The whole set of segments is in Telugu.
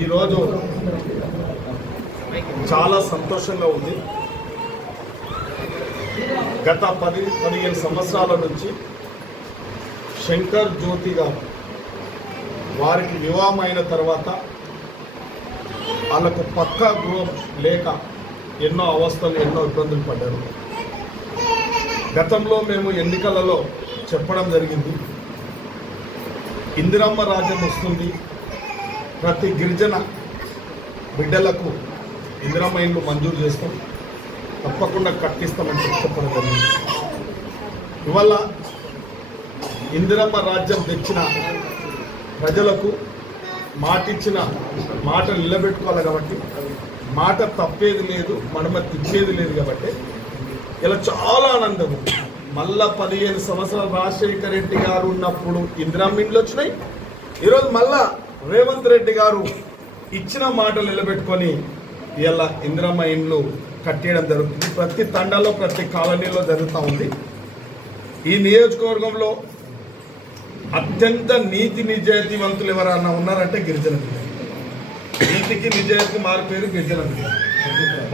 ఈరోజు చాలా సంతోషంగా ఉంది. గత 10-15 సంవత్సరాల నుంచి శంకర్ జ్యోతి గారు వారికి వివాహం అయిన తర్వాత వాళ్ళకు పక్కా గృహం లేక ఎన్నో అవస్థలు ఎన్నో ఇబ్బందులు పడ్డారు. గతంలో మేము ఎన్నికలలో చెప్పడం జరిగింది, ఇందిరమ్మ రాజ్యం వస్తుంది, ప్రతి గిరిజన బిడ్డలకు ఇందిరమ్మ ఇండ్లు మంజూరు చేస్తాం, తప్పకుండా కట్టిస్తామని చెప్పడం జరిగింది. ఇవాళ ఇందిరమ్మ రాజ్యం తెచ్చిన ప్రజలకు మాటిచ్చిన మాట నిలబెట్టుకోవాలి కాబట్టి, మాట తప్పేది లేదు, మడమ తిప్పేది లేదు కాబట్టి ఇలా చాలా ఆనందం. మళ్ళా 15 సంవత్సరాలు రాజశేఖర రెడ్డి గారు ఉన్నప్పుడు ఇందిరమ్మ ఇండ్లు వచ్చినాయి. ఈరోజు మళ్ళా రేవంత్ రెడ్డి గారు ఇచ్చిన మాటలు నిలబెట్టుకొని ఇలా ఇందిరమ్మ ఇండ్లు కట్టేయడం జరుగుతుంది. ప్రతి తండాలో ప్రతి కాలనీలో జరుగుతూ ఉంది. ఈ నియోజకవర్గంలో అత్యంత నీతి నిజాయితీవంతులు ఎవరన్నా ఉన్నారంటే గిరిజన బిడ్డలు. నీతికి నిజాయితీ మారిపోయారు గిరిజన బిడ్డలు.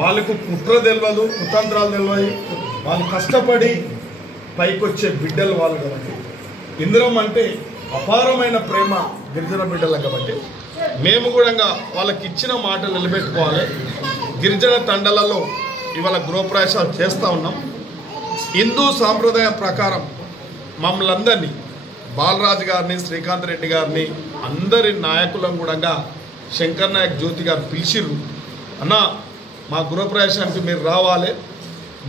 వాళ్ళకు కుట్ర తెలియదు, కుతంత్రాలు తెలియదు, వాళ్ళు కష్టపడి పైకొచ్చే బిడ్డలు వాళ్ళు కాబట్టి ఇందిరమ్మ అంటే అపారమైన ప్రేమ గిరిజన బిడ్డలు కాబట్టి మేము కూడా వాళ్ళకి ఇచ్చిన మాటలు నిలబెట్టుకోవాలి. గిరిజన తండలలో ఇవాళ గృహప్రవేశాలు చేస్తూ ఉన్నాం. హిందూ సాంప్రదాయం ప్రకారం మమ్మల్ని అందరినీ, బాలరాజు గారిని, శ్రీకాంత్ రెడ్డి గారిని, అందరి నాయకులను కూడా శంకర్ నాయక్ జ్యోతి గారు పిలిచిర్రు. అన్న, మా గృహప్రవేశానికి మీరు రావాలి,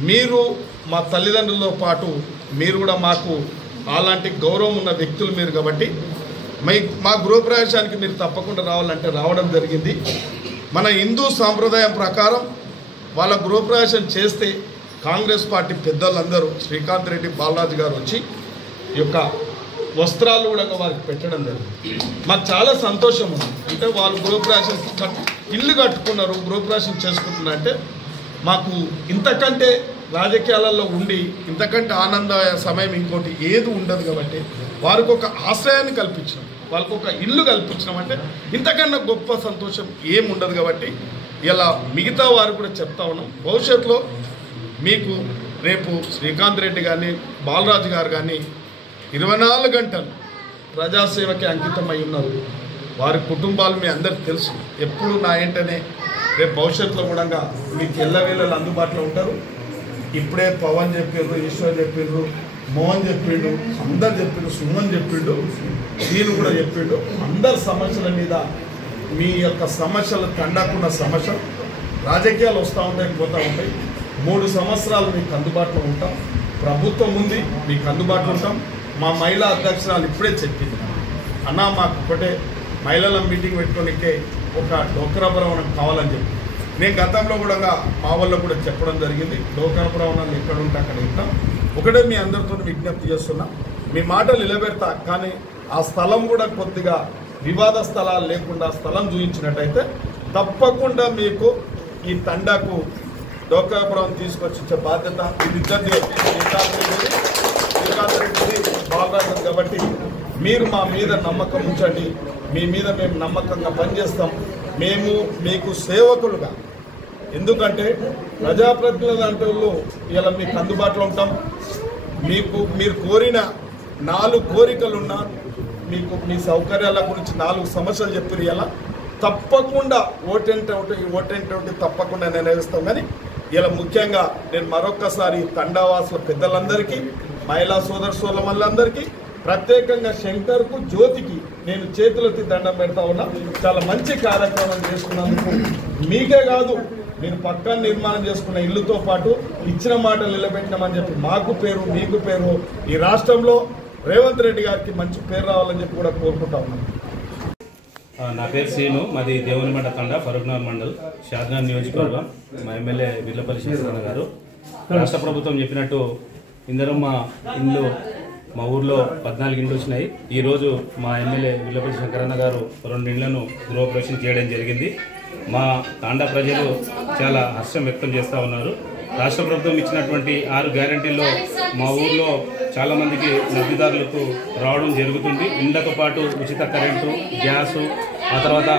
మీరు మా తల్లిదండ్రులతో పాటు మీరు కూడా మాకు అలాంటి గౌరవం ఉన్న వ్యక్తులు మీరు కాబట్టి మా గృహప్రవేశానికి మీరు తప్పకుండా రావాలంటే రావడం జరిగింది. మన హిందూ సాంప్రదాయం ప్రకారం వాళ్ళ గృహప్రవేశం చేస్తే కాంగ్రెస్ పార్టీ పెద్దలందరూ శ్రీకాంత్ రెడ్డి, బాలరాజు గారు వచ్చి ఈ యొక్క వస్త్రాలు కూడా వారికి పెట్టడం జరిగింది. మాకు చాలా సంతోషం ఉంది. అంటే వాళ్ళు గృహప్రవేశం ఇల్లు కట్టుకున్నారు, గృహప్రవేశం చేసుకుంటున్నారంటే మాకు ఇంతకంటే రాజకీయాలలో ఉండి ఇంతకంటే ఆనంద సమయం ఇంకోటి ఏది ఉండదు కాబట్టి వారికి ఒక ఆశ్రయాన్ని కల్పించినాం, వాళ్ళకు ఒక ఇల్లు కల్పించినాం అంటే ఇంతకన్నా గొప్ప సంతోషం ఏమి ఉండదు కాబట్టి ఇలా మిగతా వారు కూడా చెప్తా ఉన్నాం. భవిష్యత్తులో మీకు రేపు శ్రీకాంత్ రెడ్డి కానీ, బాలరాజు గారు కానీ 24 గంటలు ప్రజాసేవకి అంకితం అయి ఉన్నారు. వారి కుటుంబాలు మీ అందరికి తెలుసు. ఎప్పుడు నా ఏంటనే రేపు భవిష్యత్తులో కూడా మీకు ఎల్లవేళలు అందుబాటులో ఉంటారు. ఇప్పుడే పవన్ చెప్పిండ్రు, ఈశ్వర్ చెప్పిండ్రు, మోహన్ చెప్పిండు, అందరు చెప్పిండు, సుమన్ చెప్పిండు, నేను కూడా చెప్పిండు. అందరి సమస్యల మీద మీ యొక్క సమస్యలు తండకున్న సమస్యలు రాజకీయాలు వస్తూ ఉంటాయి, పోతూ ఉంటాయి. 3 సంవత్సరాలు మీకు అందుబాటులో ఉంటాం. ప్రభుత్వం ఉంది, మీకు అందుబాటులో ఉంటాం. మా మహిళా అధ్యక్షురాలు ఇప్పుడే చెప్పింది, అన్న మాకు ఒకటే మహిళల మీటింగ్ పెట్టుకోనికే ఒక డోక్రా భవనం కావాలని చెప్పి నేను గతంలో కూడా మా వాళ్ళకు కూడా చెప్పడం జరిగింది. డోక్రా భవనాలు ఎక్కడ ఉంటే అక్కడ ఇస్తాం. ఒకటే మీ అందరితో విజ్ఞప్తి చేస్తున్నా, మీ మాటలు నిలబెడతా, కానీ ఆ స్థలం కూడా కొద్దిగా వివాద స్థలాలు లేకుండా స్థలం చూపించినట్టయితే తప్పకుండా మీకు ఈ తండాకు డోక్రాపురం తీసుకొచ్చే బాధ్యత ఇది బాలరాజు కాబట్టి మీరు మా మీద నమ్మకం ఉంచండి. మీ మీద మేము నమ్మకంగా పనిచేస్తాం. మేము మీకు సేవకులుగా, ఎందుకంటే ప్రజాప్రతినిధులు అంటే ఇలా మీకు అందుబాటులో ఉంటాం. మీరు కోరిన 4 కోరికలున్నా, మీకు మీ సౌకర్యాల గురించి 4 సమస్యలు చెప్పారు. ఇలా తప్పకుండా ఓటేంటి తప్పకుండా నిర్ణయిస్తాం. కానీ ఇలా ముఖ్యంగా నేను మరొక్కసారి తండావాసుల పెద్దలందరికీ, మహిళా సోదరులందరికీ, ప్రత్యేకంగా శంకర్కు, జ్యోతికి నేను చేతులెత్తి దండం పెడతా ఉన్నా. చాలా మంచి కార్యక్రమం చేసుకున్నందుకు మీకే కాదు, మీరు పక్కన నిర్మాణం చేసుకున్న ఇల్లుతో పాటు ఇచ్చిన మాటలు నిలబెట్టినామని చెప్పి మాకు పేరు, మీకు పేరు, ఈ రాష్ట్రంలో రేవంత్ రెడ్డి గారికి మంచి పేరు రావాలని చెప్పి కూడా కోరుకుంటా ఉన్నాను. నా పేరు శ్రీను, మాది దేవునిమండ తండ, ఫరూక్నగర్ మండల్, షాద్నగర్ నియోజకవర్గం. మా ఎమ్మెల్యే విర్లపల్లి శంకరన్న గారు రాష్ట్ర ప్రభుత్వం చెప్పినట్టు ఇందిరమ్మ ఇండ్లు మా ఊర్లో 14 ఇండ్లు వచ్చినాయి. ఈరోజు మా ఎమ్మెల్యే విర్లపల్లి శంకరన్న గారు 2 ఇండ్లను గృహప్రవేశం చేయడం జరిగింది. మా తాండా ప్రజలు చాలా హర్షం వ్యక్తం చేస్తూ ఉన్నారు. రాష్ట్ర ప్రభుత్వం ఇచ్చినటువంటి 6 గ్యారంటీల్లో మా ఊర్లో చాలామందికి లబ్ధిదారులకు రావడం జరుగుతుంది. ఇండ్లతో పాటు ఉచిత కరెంటు, గ్యాసు, ఆ తర్వాత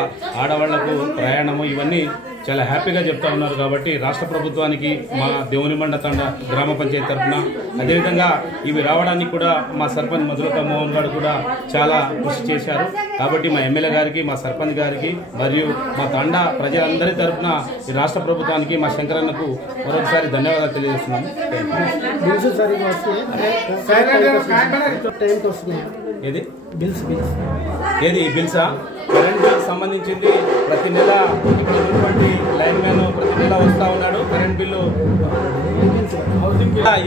ఆడవాళ్లకు ప్రయాణము, ఇవన్నీ చాలా హ్యాపీగా చెప్తా ఉన్నారు. కాబట్టి రాష్ట్ర ప్రభుత్వానికి మా దేవునిమండ తండ గ్రామ పంచాయతీ తరఫున, అదేవిధంగా ఇవి రావడానికి కూడా మా సర్పంచ్ మధురక మోహన్ గారు కూడా చాలా కృషి చేశారు. కాబట్టి మా ఎమ్మెల్యే గారికి, మా సర్పంచ్ గారికి మరియు మా తండ ప్రజలందరి తరఫున ఈ రాష్ట్ర ప్రభుత్వానికి, మా శంకరన్నకు మరొకసారి ధన్యవాదాలు తెలియజేస్తున్నాము. ఏది ఏది ఈ బిల్సా? కరెంట్ బిల్ సంబంధించింది ప్రతి నెల ఇక్కడ ఉన్నటువంటి లైన్ మ్యాన్ ప్రతి నెల వస్తూ ఉన్నాడు. కరెంట్ బిల్లు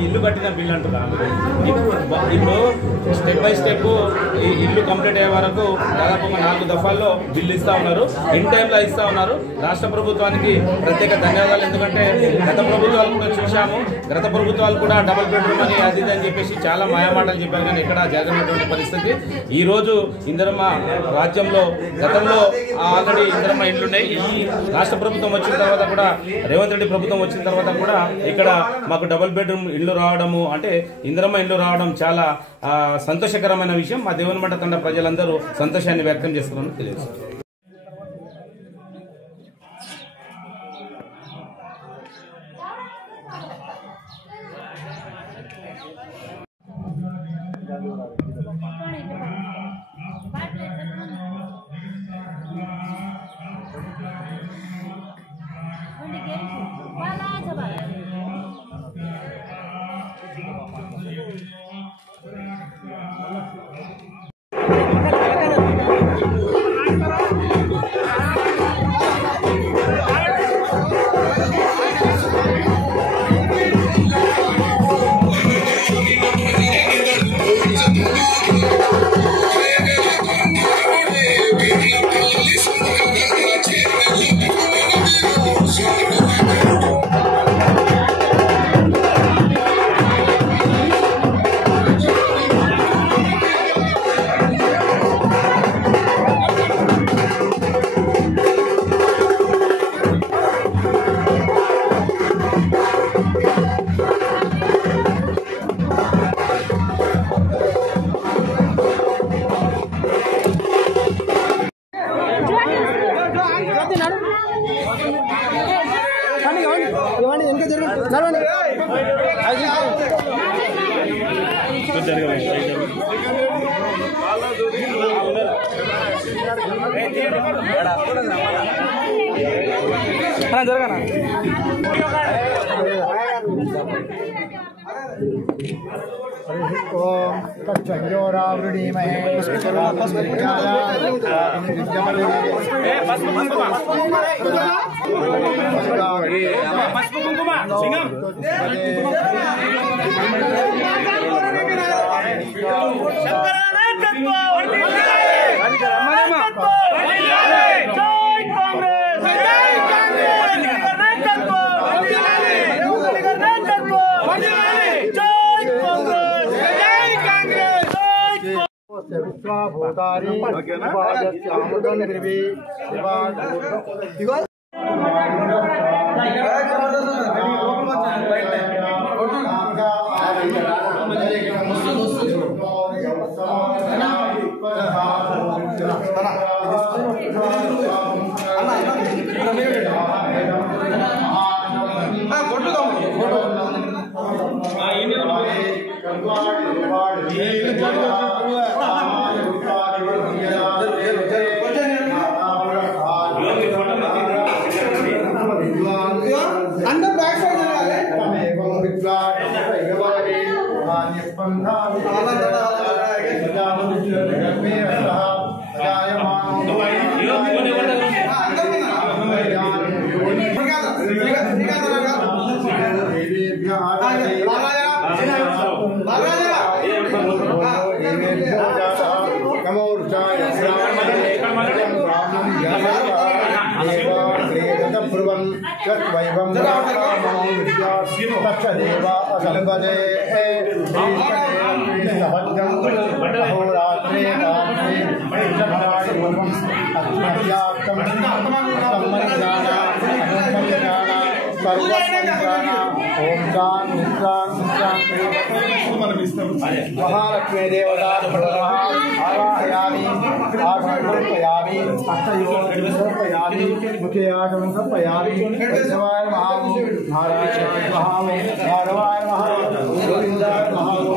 ఇల్లు కట్టిన బిల్ అంటున్నారు. ఇప్పుడు స్టెప్ బై స్టెప్ ఈ ఇల్లు కంప్లీట్ అయ్యే వరకు దాదాపుగా 4 దఫాల్లో బిల్లు ఇస్తా ఉన్నారు. ఇన్ టైంలో ఇస్తా ఉన్నారు. రాష్ట్ర ప్రభుత్వానికి ప్రత్యేక ధన్యవాదాలు. ఎందుకంటే గత ప్రభుత్వాలు కూడా చూశాము. గత ప్రభుత్వాలు కూడా డబుల్ బెడ్రూమ్ అని అది అని చెప్పేసి చాలా మాయమాటలు చెప్పారు, కానీ ఎక్కడ జరగనటువంటి పరిస్థితి. ఈ రోజు ఇందిరమ్మ రాజ్యంలో గతంలో ఆల్రెడీ ఇందిరమ్మ ఇండ్లు ఉన్నాయి. ఈ రాష్ట్ర ప్రభుత్వం వచ్చిన తర్వాత కూడా, రేవంత్ రెడ్డి ప్రభుత్వం వచ్చిన తర్వాత కూడా ఇక్కడ మాకు డబుల్ బెడ్రూమ్ ఇల్లు రావడము, అంటే ఇందిరమ్మ ఇల్లు రావడం చాలా సంతోషకరమైన విషయం. మా దేవునిమండ తండ ప్రజలందరూ సంతోషాన్ని వ్యక్తం చేస్తున్నారని తెలియజేస్తారు. ఓం శాంతి శాంతి శాంతి. మనం ఇస్తాం. మహాలక్ష్మీ దేవత ఆవాహయామి ఆగమయామి అష్టయోగయామి ముఖే ఆగమయామి వైష్ణవాయ మహాము నారాయణ మహాము నారాయణ మహాము గోవిందాయ మహాము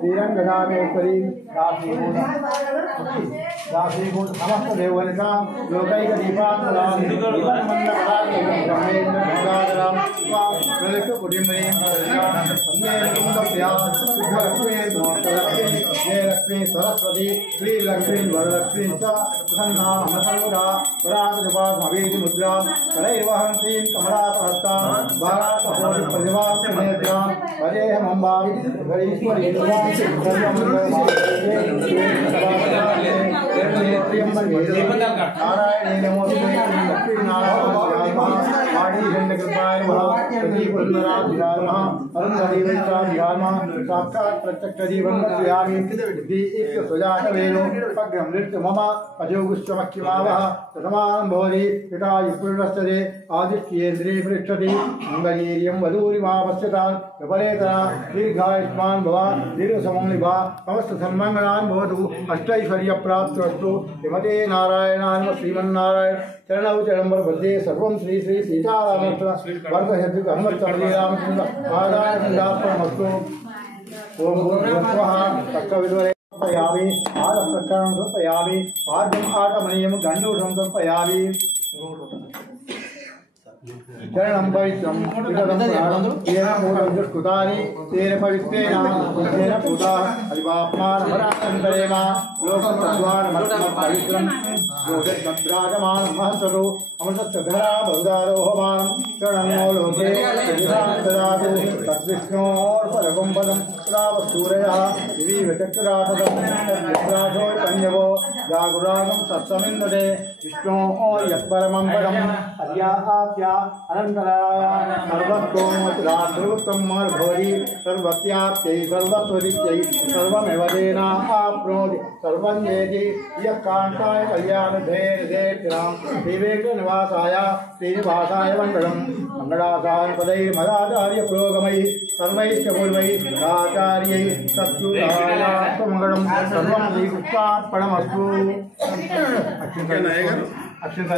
श्रीरंगनामेश्वरी दासीभूत समस्त देवनिका लोकैक दीपांतराम लक्ष्मी सरस्वती श्री लक्ष्मी वरलक्ष्मी मुद्रा कलैर्वहंती कमलासहस्ता वरेहमंबा गणेश्वरी नारायण नमोस्तुते साक्षात् प्रत्यक्ष जीवन मम अजोगुष्टमक्षिमावः ततमानं भवति पिता युष्पुरस्तदे आदित्येन्द्रिय पृच्छति मंगलीर्यं वधूरिमापश्यतान् विपरेतरा दीर्घायुष्मान् भव दीर्घसमं भव समस्त सन्मङ्गलान् भवतु अष्टैश्वर्यप्राप्तिरस्तु श्रीमते नारायणाय श्रीमन्नारायण चरणौ चरणं बद्धे सर्वं श्री श्री सीतारामचन्द्र वर्गहेतु हनुमत्तमस्तु पादारविन्दात्मस्तु ओम भूर्भुवः तत्त्वविद्वरे समर्पयामि आदप्रकरणं समर्पयामि पाद्यम् आगमनीयं गण्डूढं समर्पयामि चरणं पवित्रं तेन मूलकृतानि तेन पवित्रेण तेन पूता हरिवात्मानमरान्तरेण लोकतत्त्वानमर्पवित्रं योगद्राजमानं महत्ततो अमृतस्य धरा बहुदारोहमानं शरणो लोके ददातु तद्विष्णोर्पदकं पदं श्रावसूरयः दिवीवचक्रापदं तद्विश्वासो पञ्जवो जागुरागं सत्समिन्दते विष्णोः यत्परमं पदम् अद्याप्या अनन्तराय सर्वत्वं भवति सर्वस्याप्त्यै सर्वस्वरित्यै सर्वमेव तेनाप्नोति सर्वं वेति यः कान्ताय कल्याणधेर्धेर्त्रां श्रीवेङ्कटनिवासाय श्रीनिवासाय मङ्गलं मङ्गलासाय पदैर्मदाचार्य पुरोगमैः सर्वैश्च पूर्वैः आचार्यैः सत्युरायात्मङ्गलं सर्वं श्रीकृष्णार्पणमस्तु। अक्षिंता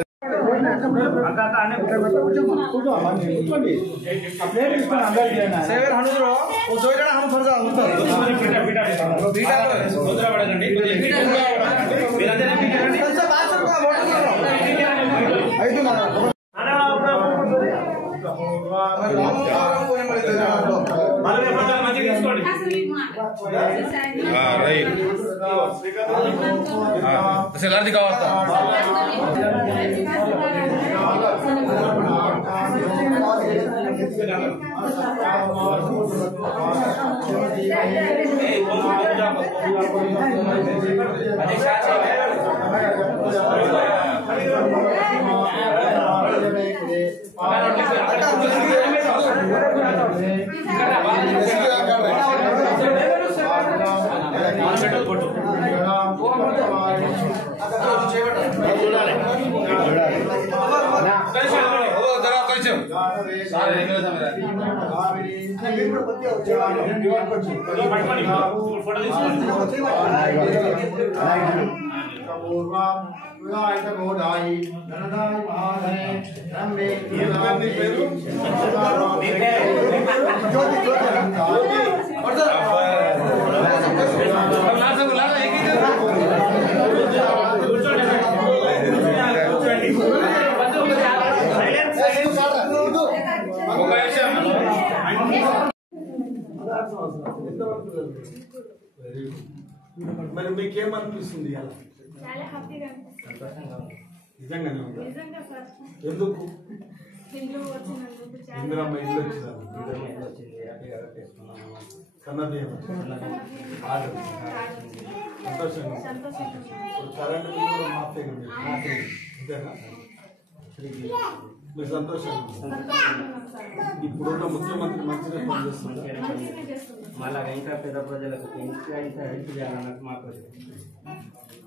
మరి మీకేమనిపిస్తుంది అలా? చాలా హ్యాపీగా అనిపిస్తుంది. నిజంగానే ఉందా? నిజంగా సార్. ఎందుకు? ఇందిరమ్మ ఇల్లు వచ్చింది కన్నదేవ సంతోషంగా కరెంట్ బిల్ కూడా మాఫ్ అంతేనా మీరు సంతోషంగా ఇప్పుడున్న ముఖ్యమంత్రి మంచిగా పనిచేస్తున్నారు మళ్ళా ఇంకా పేద ప్రజలకు ఇంకా హెల్ప్ చేయాలన్నట్టు మాకు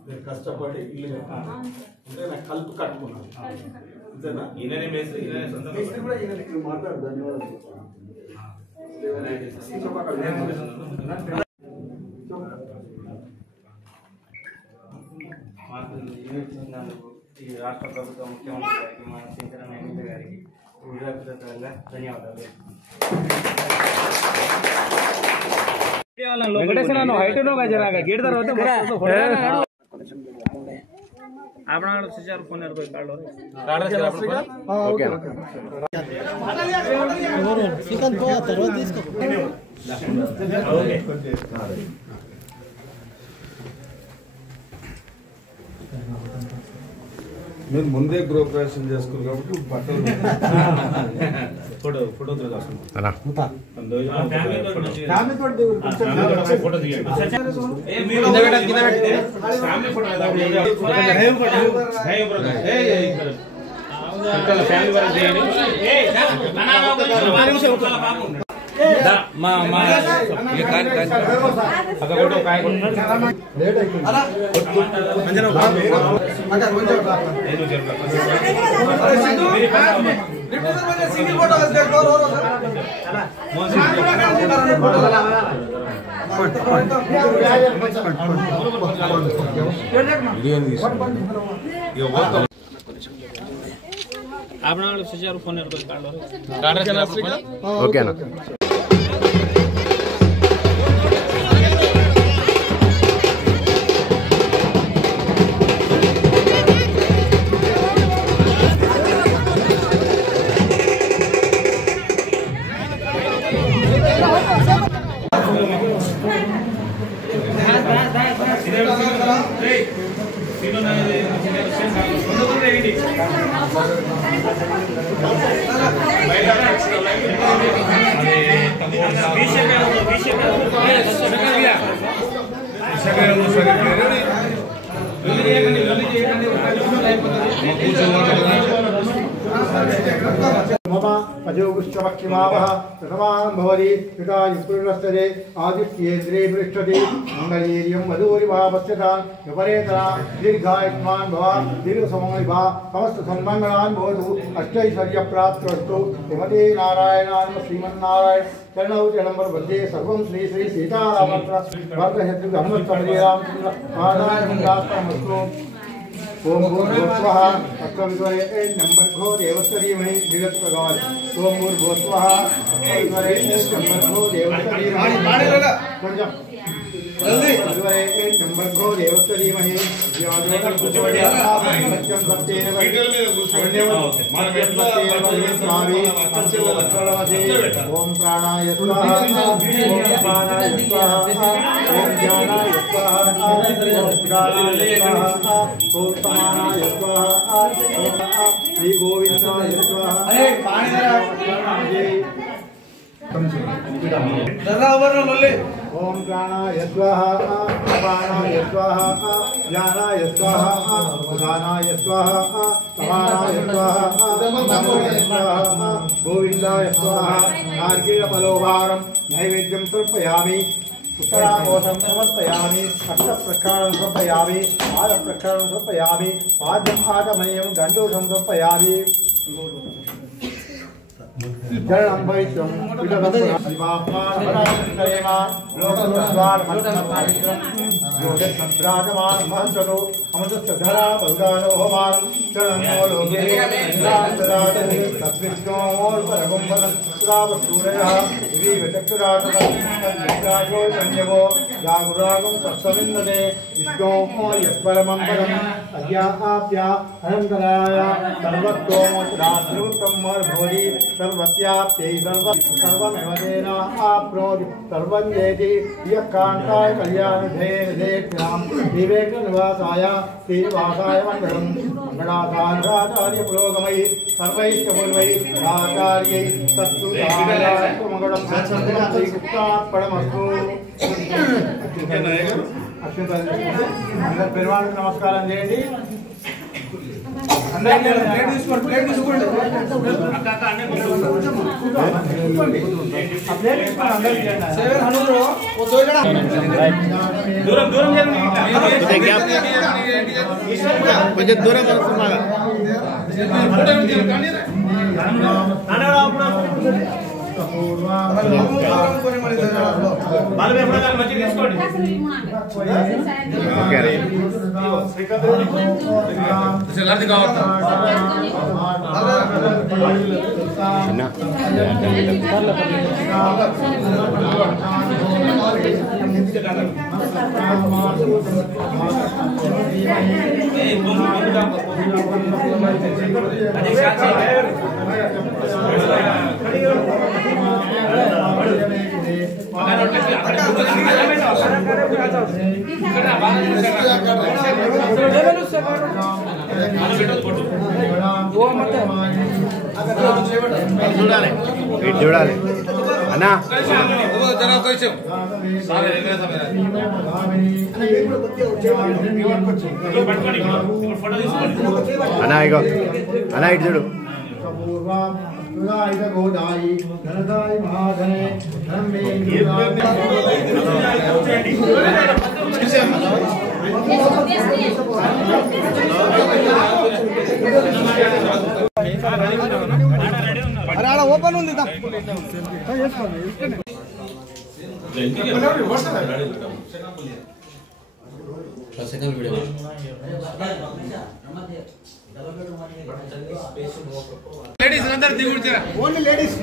నేను కష్టపడి ఇల్లు కట్టాను అంటే నాకు కలుపు కట్టుకున్నాను అంతేనా ఈయననే మేస్త్రి ఈయననే సొంత మాట్లాడు ధన్యవాదాలు మాకు ఇచ్చినందుకు ఈ రాష్ట్ర ప్రభుత్వ ముఖ్యమంత్రి గారికి మన చింతన ఎన్నిక గారికి హృదయపూర్వకంగా ధన్యవాదాలు. నేను ముందే గృహప్రవేశం చేసుకున్నాను కాబట్టి బట్టలు ఫోటో ఓకేనా पजोगुष्ठवक्षिमावः प्रथमान् भवति पिता युक्तिर्नस्तरे आदित्येन्द्रे पृष्ठति मङ्गलीर्यं वधूरिभावस्यतान् विपरेतरा दीर्घायुष्मान् भव दीर्घसमोहि भव समस्तसन्मङ्गलान् भवतु अष्टैश्वर्यप्राप्तिरस्तु श्रीमते नारायणान् श्रीमन्नारायण चरणौ चरणं मध्ये सर्वं श्री श्री सीतारामत्र वर्धयतु हनुमत्तमये रामचन्द्र महाराजमस्तु ओम भूर्भुवस्वः तत्त्वविद्वरे नंबर घो देवस्तरीमहि विगत प्रगाल ओम भूर्भुवस्वः तत्त्वविद्वरे नंबर घो देवस्तरीमहि కొంచెం विद्वरे नंबर घो देवस्तरीमहि सत्यं सत्येन स्वामी ओम प्राणाय स्वाहा ओम प्राणाय स्वाहा ओम ज्ञानाय स्वाहा ओम ज्ञानाय स्वाहा ओम समानाय स्वाहा ओम श्री गोविंदाय स्वाहा अरे पानी ओम प्राणाय स्वाहा अपानाय स्वाहा ज्ञानाय स्वाहा उदानाय स्वाहा समानाय स्वाहा नमोय स्वाहा गोविंदाय स्वाहा नारिकेलफलोभारं नैवेद्यं समर्पयामि उत्तराकोशं समर्पयामि हस्तप्रक्षालनं समर्पयामि पादप्रक्षालनं समर्पयामि पाद्यम् आचमनीयं गण्डूषं समर्पयामि जरणं वैश्यं महंसो अमृतस्य धरा बहुदानो होमानं चरणो लोके तद्विष्णोर्परगुम्बदं सहस्रावसूरयः विचक्षुराजो संयमो जागुरागं सत्सविन्दते विष्णोः यत्परमं पदम् अद्याप्या अनन्तराय सर्वत्वमुत्राद्रुतं मर्भोरि सर्वस्याप्त्यै सर्वमेव तेन आप्नोति सर्वं जयति यः कान्ताय कल्याणधेर्देक्षां विवेकनिवासाय श्रीनिवासाय मङ्गलम् मंगलाचार्य पुरोगमयि सर्वैश्च पूर्वैः आचार्यै सत्तुदाय मंगलम् श्रीगुप्तार्पणमस्तु। అందరూ పెరువాళ్ళకి నమస్కారం చేయండి. కొంచెం దూరం వస్తున్నాగా చూడాలి అన్నా అన్నా ఇగో అన్నా ఇటు చూడు ఓపెన్ ఉంది లేడీస్ అందరూ దిగుతారా? ఓన్లీ లేడీస్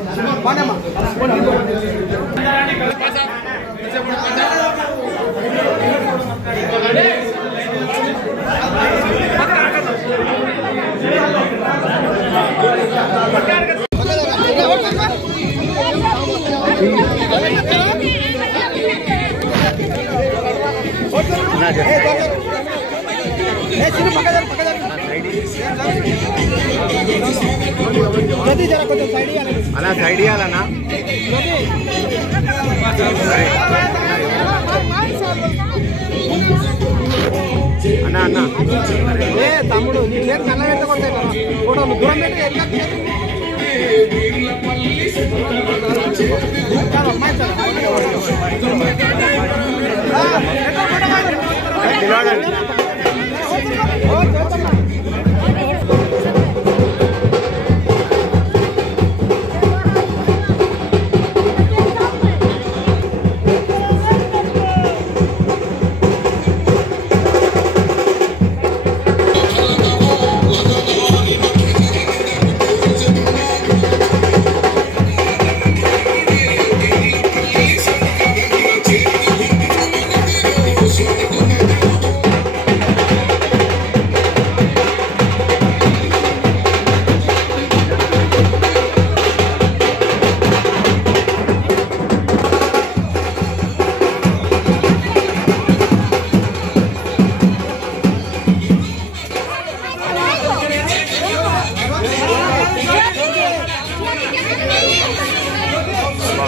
అన్నా సైడ్ ఇవ్వాలన్నా అన్నా అన్నా తమ్ముడు నీకు కళ్ళ పెడితే కొడతాయి ఫోటో దూరం పెట్టి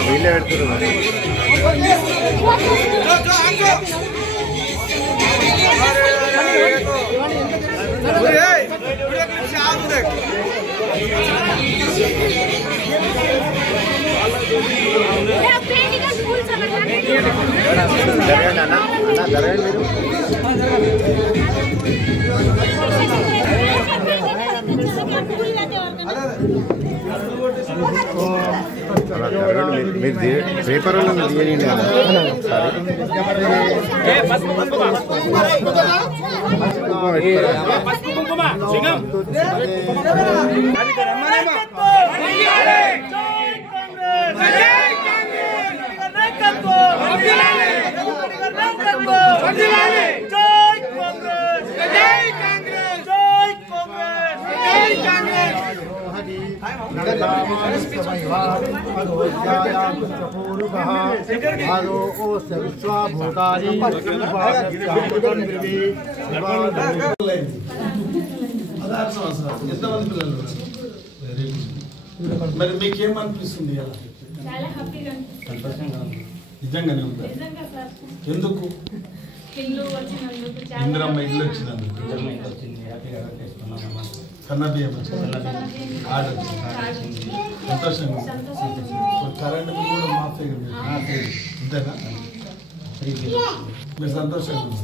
వీళ్ళే పెడుతున్నారు జరగండి అన్న అన్న జరగండి మీరు పేపర్ వాళ్ళు తీయండి ఎంతమంది పిల్లలు? Very good. మరి మీకేమనిపిస్తుంది అలా? చాలా హ్యాపీగా సంతోషంగా ఉంది. నిజంగానే ఉందా? నిజంగా సార్ ఎందుకు? ఇల్లు వచ్చినందుకు చాలా ఇందిరమ్మ ఇల్లు వచ్చినందుకు, నిజంగా ఇంత వచ్చింది, హ్యాపీగా చేసుకున్నాం అన్నమాట. కన్నబియ్యం వచ్చింది, ఆర్డర్ వచ్చింది, సంతోషంగా ఉంది. ఇప్పుడు కరెంట్ బిల్ కూడా మాఫ్ అయ్యింది, అంతేనా? మీరు సంతోషంగా ఉంది.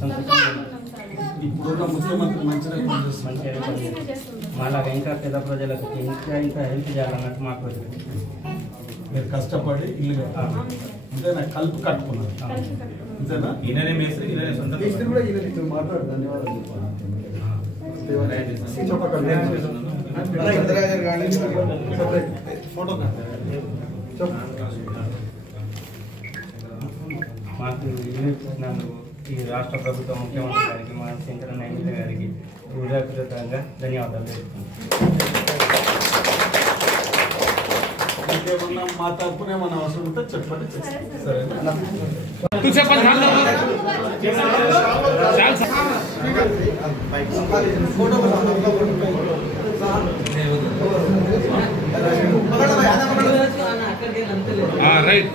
ఇప్పుడున్న ముఖ్యమంత్రి మంచిగా పనిచేస్తుంది. మాలాగా ఇంకా పేద ప్రజలకు ఇంకా హెల్ప్ చేయాలన్నట్టు మాకు మీరు కష్టపడి ఇల్లు కట్టాలి, అంతేనా? కలిపి కట్టుకున్నారు, అంతేనా? ఈయననే మేస్త్రి, ఈయననే సొంత ఫోటో మాకు ఇల్లు ఇచ్చినందుకు ఈ రాష్ట్ర ప్రభుత్వ ముఖ్యమంత్రి గారికి, మా శంకరన్న ఎమ్మెల్యే గారికి హృదయపూర్వకంగా ధన్యవాదాలు తెలుపుతున్నాను. ఇంకేమన్నా మా తరపున ఏమన్నా అవసరం ఉంటే చెప్పండి, సరేనా? तू చెప్పండి రైట్